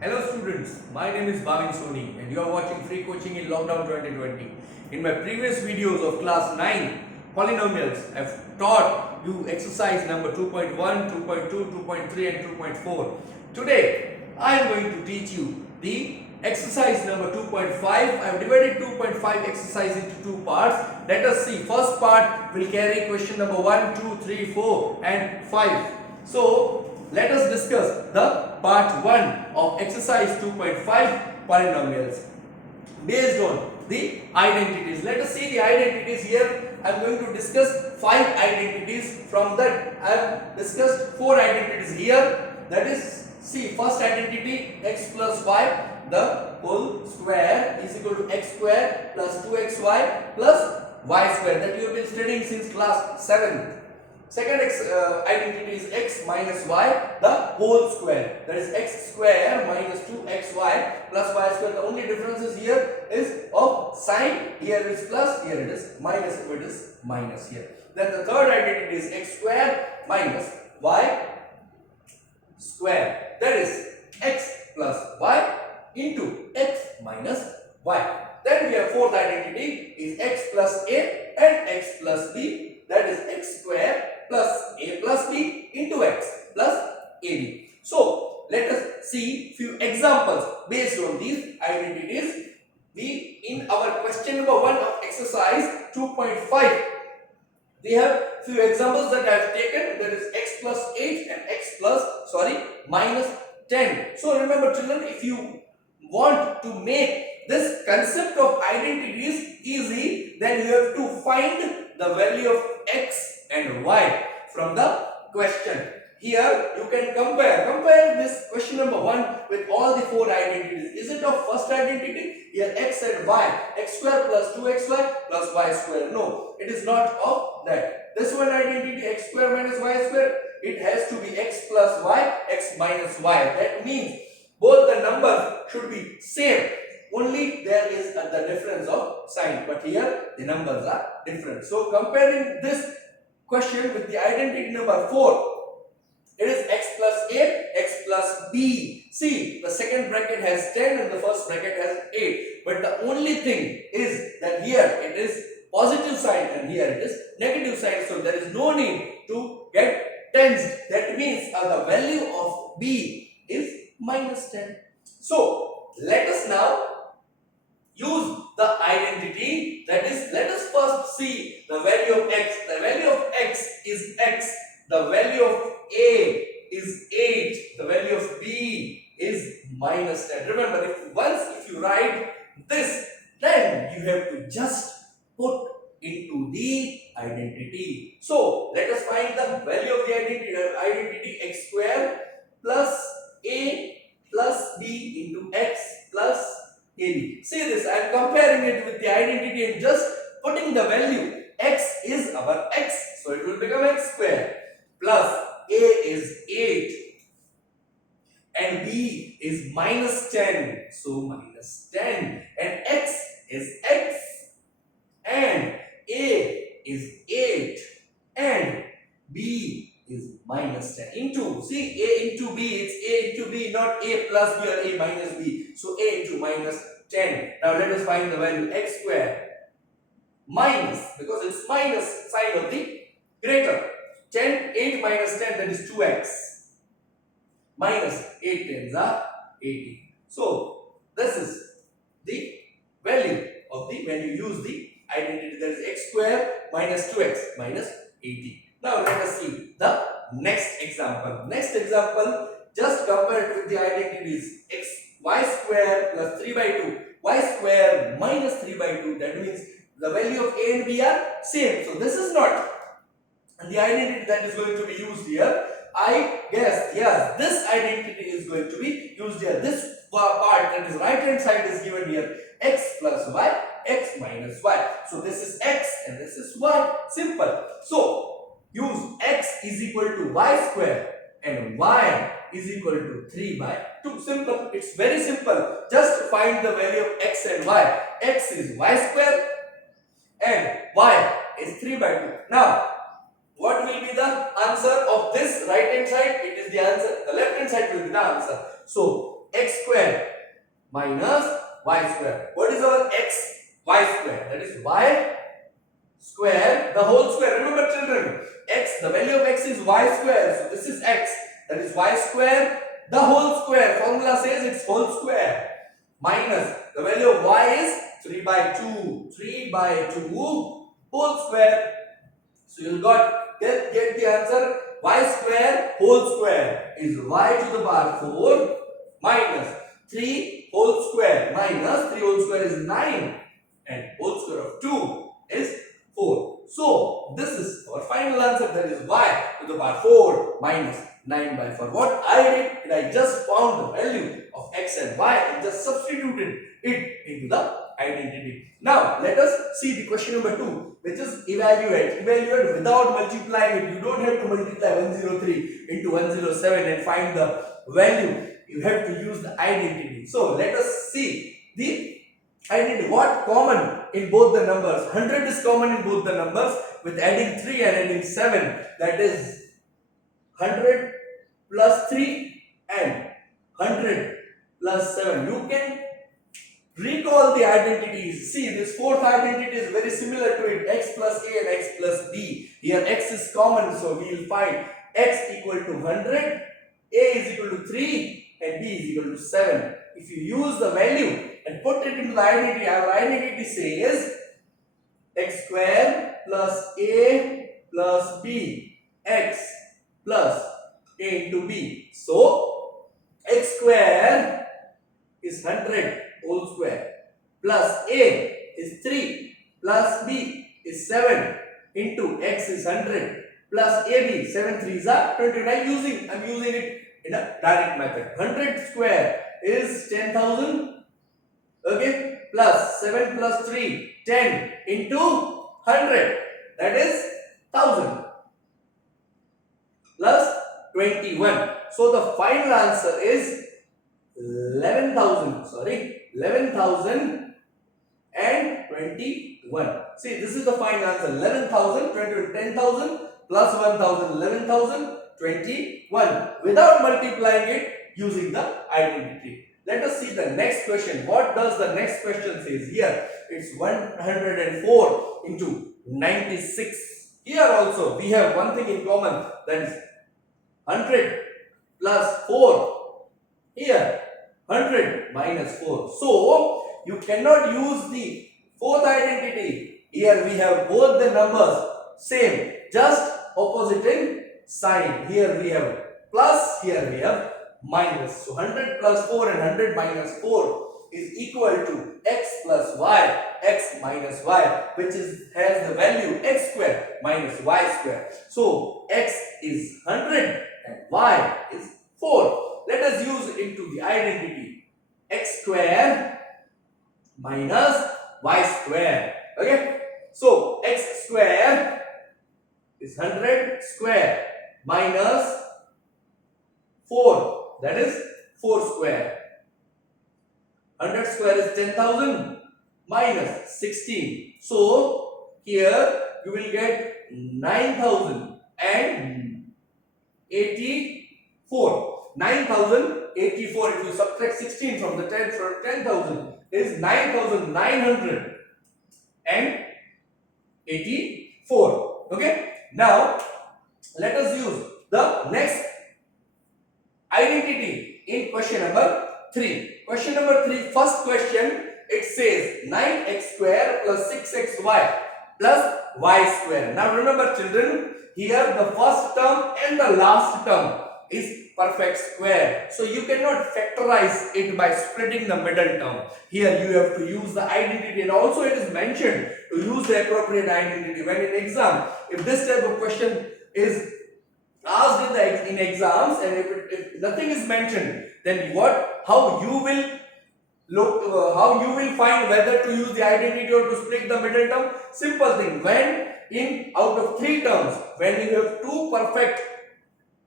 Hello students, my name is Bhavin Soni and you are watching free coaching in lockdown 2020. In my previous videos of class 9 polynomials, I have taught you exercise number 2.1, 2.2, 2.3 and 2.4. Today, I am going to teach you the exercise number 2.5. I have divided 2.5 exercise into two parts. Let us see. First part will carry question number 1, 2, 3, 4 and 5. So, let us discuss the part 1 of exercise 2.5 polynomials based on the identities. Let us see the identities here. I am going to discuss 5 identities. From that, I have discussed 4 identities here. That is, see, first identity x plus y, the whole square is equal to x square plus 2xy plus y square, that you have been studying since class 7. Second identity is x minus y, the whole square. That is x square minus 2xy plus y square. The only difference is here is of sign. Here it is plus, here it is minus, if it is minus here. Then the third identity is x square minus y square. That is x plus y into x minus y. Then we have fourth identity is x plus a and x plus b. That is x square plus a plus b into x plus ab. So let us see few examples based on these identities. We in our question number 1 of exercise 2.5, we have few examples that I have taken, that is x plus 8 and x plus minus 10. So remember children, if you want to make this concept of identities easy, then you have to find the value of x and y from the question. Here you can compare this question number 1 with all the 4 identities. Is it of first identity? Here x and y, x square plus 2xy plus y square. No, it is not of that. This one identity, x square minus y square, it has to be x plus y, x minus y. That means both the numbers should be same. Only there is the difference of sign, but here the numbers are different. So comparing this question with the identity number 4, it is x plus a, x plus b. See, the second bracket has 10 and the first bracket has 8. But the only thing is that here it is positive sign and here it is negative sign. So there is no need to get tensed. That means the value of b is minus 10. So let us now use the identity, that is, let us first see the value of x. The value of x is x. The value of a is 8. The value of b is minus 10. Remember, if you write this, then you have to just put into the identity. So let us find the value of the identity. Identity x square plus a plus b into x plus AB. See this, I am comparing it with the identity and just putting the value. X is our x, so it will become x square plus a is 8 and b is minus 10, so minus 10, and x is x and a is 8 and b is minus 10 into, see, a into b, it's a into b, not a plus b or a minus b. So a into minus 10. Now let us find the value x square minus, because it's minus sign of the greater. 10, 8 minus 10, that is 2x. Minus 8 tens are 18. So this is the value of the, when you use the identity, that is x square minus 2x minus 18. Now let us see the next example. Next example, just compare it with the identities y square plus 3 by 2, y square minus 3 by 2. That means the value of a and b are same. So this is not the identity that is going to be used here. I guess, yes, this identity is going to be used here. This part, that is right hand side, is given here x plus y, x minus y. So this is x and this is y. Simple. So use x is equal to y square and y is equal to 3 by 2. Simple. It's very simple. Just find the value of x and y. X is y square and y is 3 by 2. Now, what will be the answer of this right hand side? It is the answer. The left hand side will be the answer. So x square minus y square. What is our x? Y square. That is y square, the whole square. Remember children, x, the value of x is y square. So this is x. That is y square, the whole square. Formula says it's whole square. Minus, the value of y is 3 by 2. 3 by 2 whole square. So you get the answer. Y square whole square is y to the power 4 minus 3 whole square minus 3 whole square is 9 and whole square of 2 is 4. So this is our final answer, that is y to the power 4 minus 9 by 4. What I did, I just found the value of x and y and just substituted it into the identity. Now let us see the question number 2, which is evaluate. Evaluate without multiplying it. You don't have to multiply 103 into 107 and find the value. You have to use the identity. So let us see the identity. What common in both the numbers? 100 is common in both the numbers with adding 3 and adding 7. That is 100 plus 3 and 100 plus 7. You can recall the identities. See, this fourth identity is very similar to it. X plus a and x plus b. Here x is common, so we will find x equal to 100, a is equal to 3 and b is equal to 7. If you use the value and put it into the identity, our identity says x square plus a plus b, x plus a into b. So x square is 100 whole square plus a is 3 plus b is 7 into x is 100 plus ab, 7 3s are 29. I'm using it in a direct method. 100 square is 10,000, okay, plus 7 plus 3, 10 into 100, that is 1000 plus 21. So the final answer is 11,000 and 21. See, this is the final answer. 11,000, 10,000 plus 1,000, 11,000, 21 without multiplying it using the identity. Let us see the next question. What does the next question says here? It's 104 into 96. Here also we have one thing in common, that is 100 plus 4. Here 100 minus 4. So you cannot use the fourth identity. Here we have both the numbers same, just opposite in sign. Here we have plus, here we have minus. So 100 plus 4 and 100 minus 4 is equal to x plus y, x minus y, which has the value x square minus y square. So x is 100 and y is 4. Let us use it into the identity. X square minus y square. Okay. So x square is 100 square minus 4. That is 4 square. 100 square is 10,000 minus 16. So here you will get 9,084. 9,084, if you subtract 16 from the 10,000 is 9,984. Okay. Now let us use the next identity in question number 3. Question number 3, first question, it says 9x square plus 6xy plus y square. Now remember children, here the first term and the last term is perfect square. So you cannot factorize it by splitting the middle term. Here you have to use the identity, and also it is mentioned to use the appropriate identity. When in exam, if this type of question is asked in exams and if nothing is mentioned, then how you will find whether to use the identity or to split the middle term? Simple thing. When out of 3 terms, when you have 2 perfect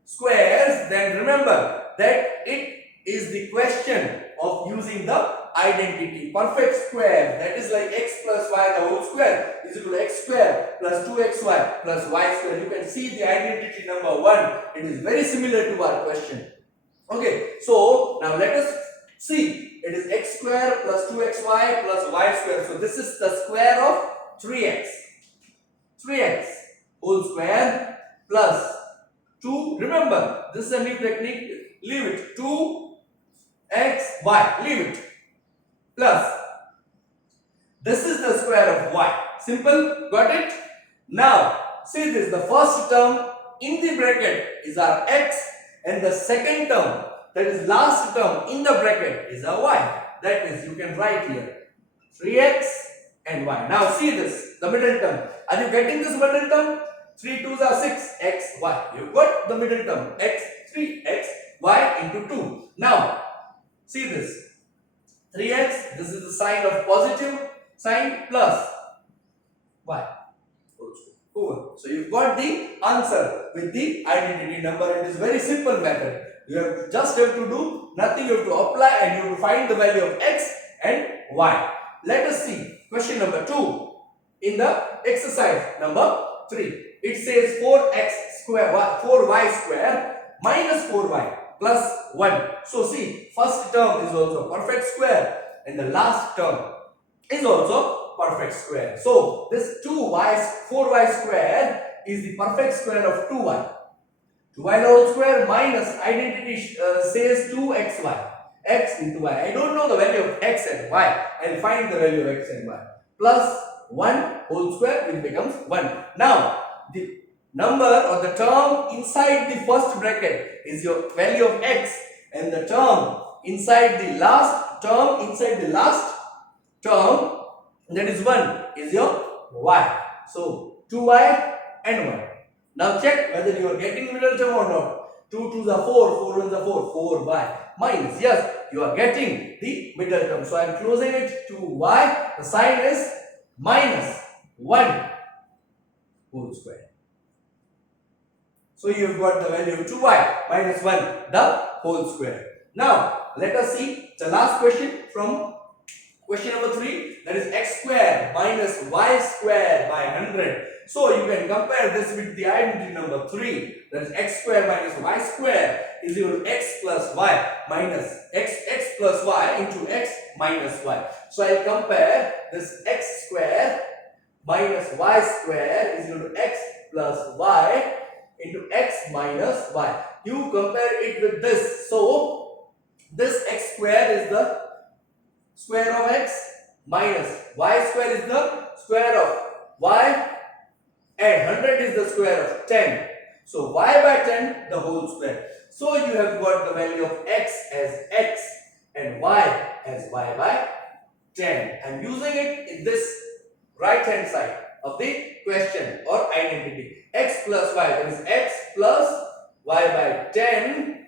squares, then remember that it is the question of using the identity. Perfect square, that is like x plus y the whole square is equal to x square plus 2xy plus y square. You can see the identity number 1. It is very similar to our question. Okay, so now let us See, it is x square plus 2xy plus y square. So this is the square of 3x. 3x whole square plus 2. Remember, this is a new technique. Leave it. 2xy. Leave it. Plus. This is the square of y. Simple. Got it? Now, see this. The first term in the bracket is our x, and the second term, that is last term in the bracket, is our y. That means you can write here 3x and y. Now see this, the middle term. Are you getting this middle term? 3 2s are 6, x, y. You got the middle term, x, 3x, y into 2. Now, see this. 3x, this is the sign of positive sign, plus y. Over. So you've got the answer with the identity number. It is very simple method. You just have to do nothing. You have to apply and you have to find the value of x and y. Let us see question number 2 in the exercise number 3. It says 4x square, 4y square minus 4y plus 1. So see, first term is also perfect square and the last term is also perfect square. So this 4y square is the perfect square of 2y. 2y whole square minus identity says 2xy. X into y. I don't know the value of x and y. I'll find the value of x and y. Plus 1 whole square, which becomes 1. Now, the number or the term inside the first bracket is your value of x, and the term inside the last term, that is 1, is your y. So 2y and 1. Now check whether you are getting middle term or not. 2 2s are 4, 4 1s are 4, 4y minus. Yes, you are getting the middle term. So I am closing it to y. The sign is minus 1 whole square. So you have got the value of 2y minus 1, the whole square. Now let us see the last question from question number 3, that is x square minus y square by 100. So you can compare this with the identity number 3, that is x square minus y square is equal to x plus y minus x plus y into x minus y. So I will compare this x square minus y square is equal to x plus y into x minus y. You compare it with this. So this x square is the square of x minus y square is the square of y, and 100 is the square of 10. So y by 10 the whole square. So you have got the value of x as x and y as y by 10. I am using it in this right hand side of the question or identity. X plus y, that is x plus y by 10,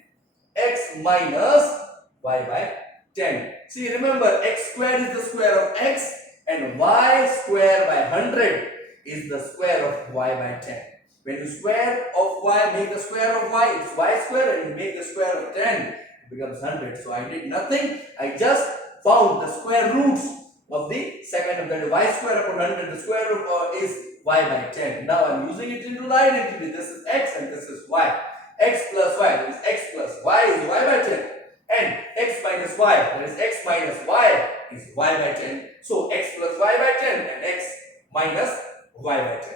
x minus y by 10. See, remember, x square is the square of x and y square by 100 is the square of y by 10. When you square of y, make the square of y, it's y square, and you make the square of 10, it becomes 100. So I did nothing. I just found the square roots of the second value. Y square upon 100, the square root is y by 10. Now I am using it into the identity. This is x and this is y. X plus y, that is x plus y is y by 10. And x minus y, that is x minus y is y by 10. So x plus y by 10 and x minus y by 10.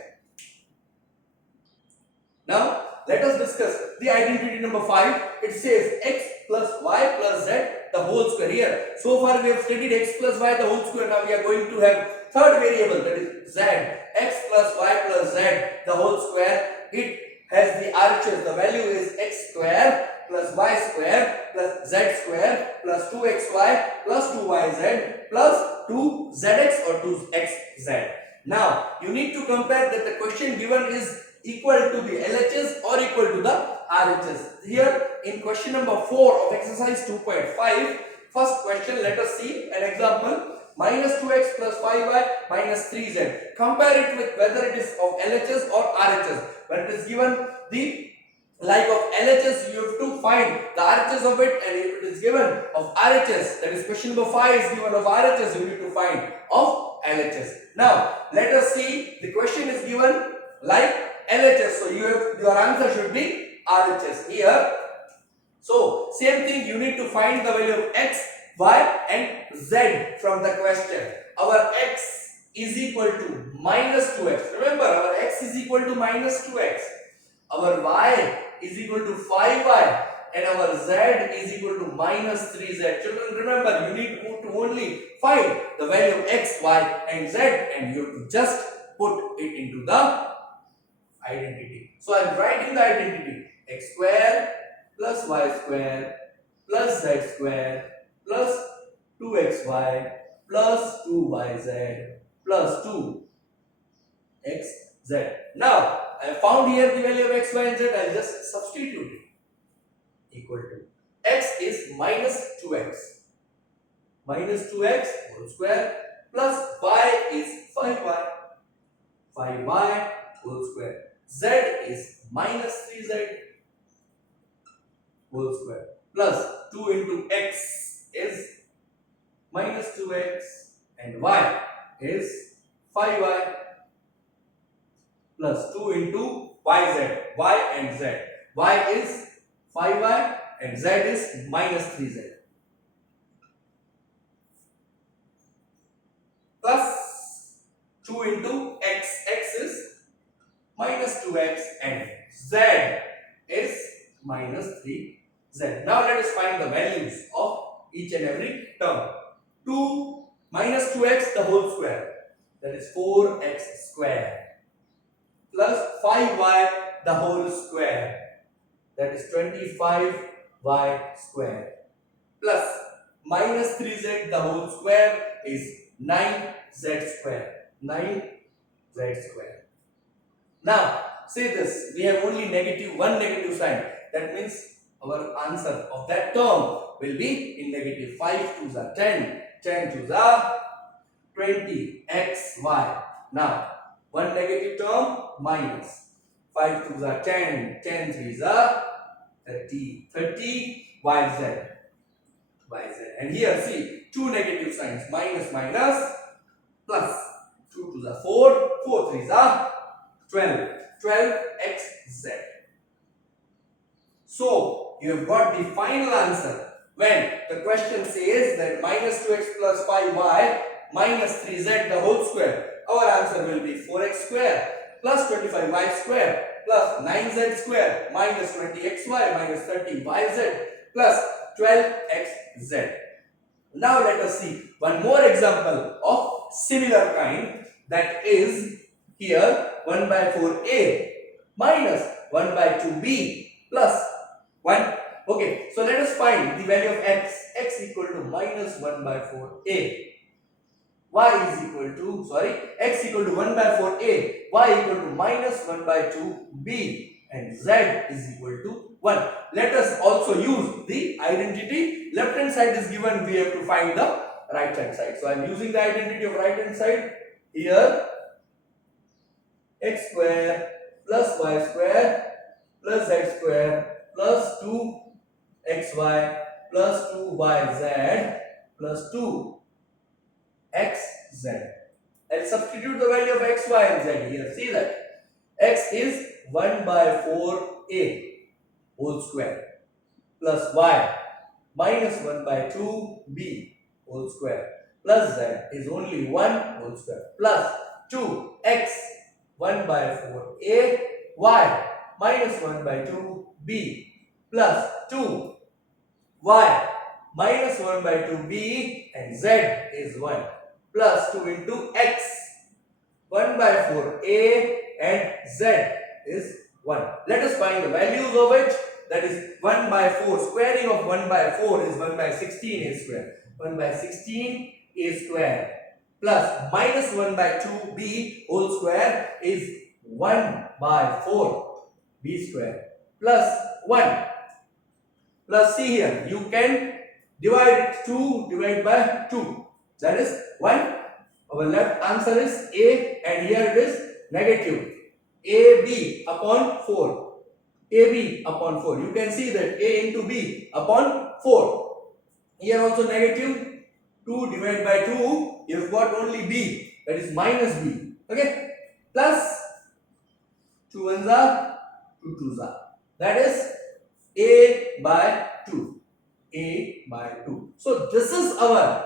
Now let us discuss the identity number 5. It says x plus y plus z the whole square. Here so far we have studied x plus y the whole square. Now we are going to have third variable, that is z. X plus y plus z the whole square. It has the RHS. The value is x square plus y square plus z square plus 2xy plus 2yz plus 2zx or 2xz. Now you need to compare that the question given is equal to the LHS or equal to the RHS. Here in question number 4 of exercise 2.5, first question, let us see an example. Minus 2x plus 5y minus 3z. Compare it with whether it is of LHS or RHS. When it is given the like of LHS, you have to find the RHS of it, and if it is given of RHS, that is question number 5 is given of RHS, you need to find of LHS. Now let us see, the question is given like LHS, so your answer should be RHS here. So same thing, you need to find the value of x, y and z from the question. Our x is equal to minus 2x. Remember, our x is equal to minus 2x. Our y is equal to 5y and our z is equal to minus 3z. Children, remember, you need to only find the value of x, y and z and you have to just put it into the identity. So I am writing the identity: x square plus y square plus z square plus 2xy plus 2yz plus 2xz. Now I have found here the value of x, y and z. I will just substitute it. Equal to x is minus 2x whole square plus y is 5y whole square. Z is minus 3z whole square plus 2 into x is minus 2x and y is 5y plus 2 into yz, y and z. Y is 5y and z is minus 3z plus 2 into x, x is minus 2x and z is minus 3z. Now let us find the values of each and every term. 2 minus 2x the whole square, that is 4x square, plus 5y the whole square, that is 25y square, plus minus 3z the whole square is 9z square, 9z square. Now see this, we have only one negative sign, that means our answer of that term will be in negative. 5 2s are 10, 10 2s are 20xy. Now one negative term minus 5 2s are 10, 10 3s are 30, 30yz, and here see two negative signs, minus minus plus, 2 2s are 4, 4 3s are 12, 12xz. So you have got the final answer when the question says that minus 2x plus 5y minus 3z the whole square. Our answer will be 4x square plus 25y square plus 9z square minus 20xy minus 30yz plus 12xz. Now let us see one more example of similar kind, that is here 1 by 4a minus 1 by 2b plus 1. Okay, so let us find the value of x. X equal to minus 1 by 4a. Y is equal to, x equal to 1 by 4a. Y equal to minus 1 by 2b. And z is equal to 1. Let us also use the identity. Left hand side is given, we have to find the right hand side. So I am using the identity of right hand side here. X square plus y square plus z square plus 2xy plus 2yz plus 2xz. I'll substitute the value of x, y and z here. See that x is 1 by 4a whole square plus y minus 1 by 2b whole square plus z is only 1 whole square plus 2x 1 by 4a y minus 1 by 2b plus 2y minus 1 by 2b and z is 1 plus 2 into x 1 by 4a and z is 1. Let us find the values of it. That is 1 by 4. Squaring of 1 by 4 is 1 by 16a square. 1 by 16a square plus minus 1 by 2b whole square is 1 by 4b square plus 1. Plus see here, you can divide it 2 divided by 2. That is 1. Our left answer is a and here it is negative. AB upon 4. AB upon 4. You can see that a into b upon 4. Here also negative 2 divided by 2. You have got only b, that is minus b. Okay. Plus 2 ones are 2 twos are. That is a by 2. a by 2. So this is our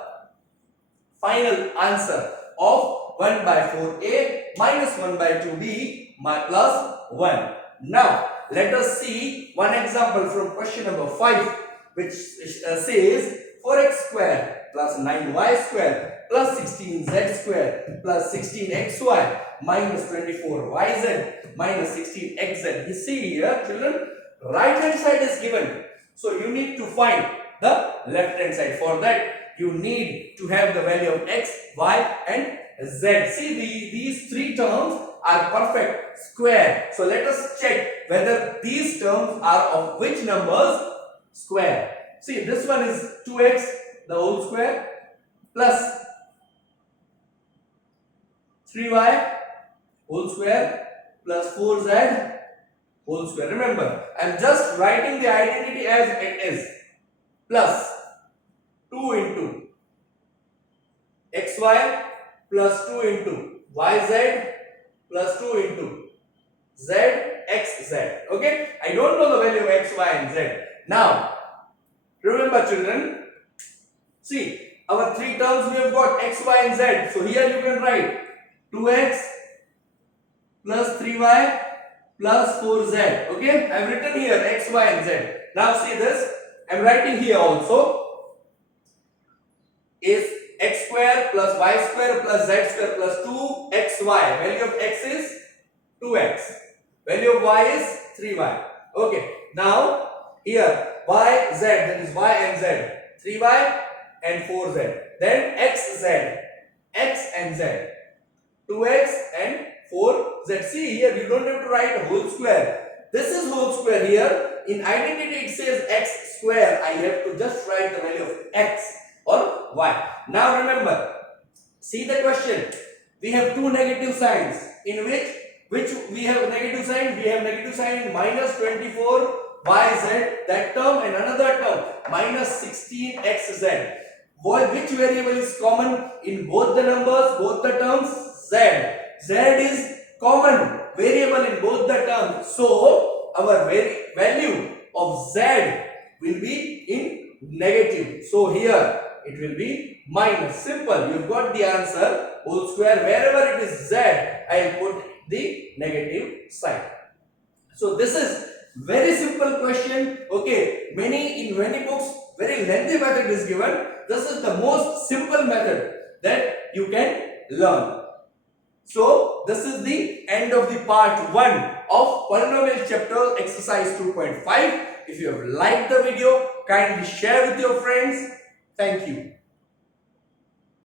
final answer of 1 by 4a minus 1 by 2b plus 1. Now let us see one example from question number 5, which says 4x square plus 9y square plus 16z square plus 16xy minus 24yz minus 16xz. You see here, children, right hand side is given, so you need to find the left hand side. For that you need to have the value of x, y and z. See, these three terms are perfect square. So let us check whether these terms are of which numbers square. See, this one is 2x the whole square plus 3y whole square plus 4z whole square. Remember, I am just writing the identity as it is, plus 2 into xy plus 2 into yz plus 2 into zxz. Okay, I don't know the value of x, y and z. Now remember, children, see, our three terms we have got x, y and z. So here you can write 2x plus 3y plus 4z. Okay, I have written here x, y and z. Now see this, I am writing here also is x square plus y square plus z square plus 2xy. Value of x is 2x. Value of y is 3y. Okay, now here y, z, that is y and z, 3y and 4z. Then xz, x and z, 2x and 4z. See here, you don't have to write whole square. This is whole square here. In identity it says x square. I have to just write the value of x or y. Now remember, see the question. We have two negative signs. In which we have negative sign? We have negative sign in minus 24yz, that term, and another term minus 16xz. Which variable is common in both the numbers, both the terms? Z. Z is common variable in both the terms. So our value of z will be in negative. So here it will be minus. Simple. You've got the answer. Whole square. Wherever it is z, I will put the negative sign. So this is very simple question. Okay. In many books, very lengthy method is given. This is the most simple method that you can learn. So this is the end of the part 1 of polynomial chapter exercise 2.5. If you have liked the video, kindly share with your friends. Thank you.